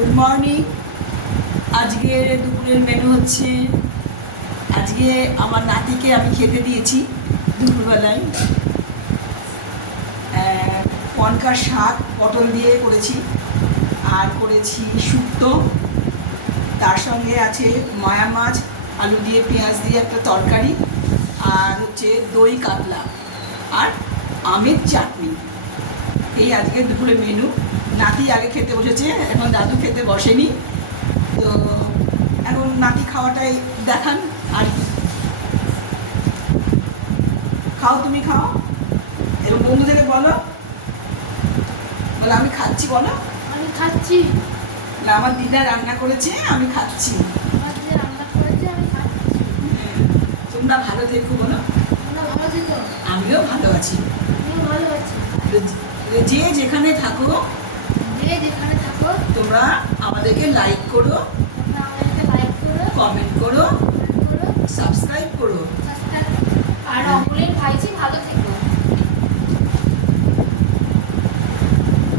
Good morning. আজকে দুপুরের menu হচ্ছে, আজকে আমার নাতিকে আমি খেতে দিয়েছি দুপুরবেলায় পনকার শাক পটল দিয়ে করেছি, আর করেছি শুক্তো, তার সঙ্গে আছে মায়া মাছ আলু দিয়ে পেঁয়াজ দিয়ে একটা তরকারি, আর হচ্ছে দই কাতলা আর আমের চাটনি। এই আজকে দুপুরের মেনু। নাতি আগে খেতে বসেছে, এখন দাদু খেতে বসেনি, তো এখন নাতি খাওয়াটাই দেখান। আর খাও, তুমি খাও, এরকম বন্ধুদেরকে বলো, বলো আমি খাচ্ছি, বলো আমি খাচ্ছি। না, আমার দিদা রান্না করেছে, আমি খাচ্ছি। আমার যে রান্না করেছে আমি খাচ্ছি। তোমরা ভালো থেকো, বলো তোমরা ভালো থেকো। আমিও ভালো আছি। আমিও ভালো আছি। যে যেখানে থাকো, যে যেখানে থাকো তোমরা আমাদেরকে লাইক করো, তোমরা আমাদেরকে লাইক করো, কমেন্ট করো,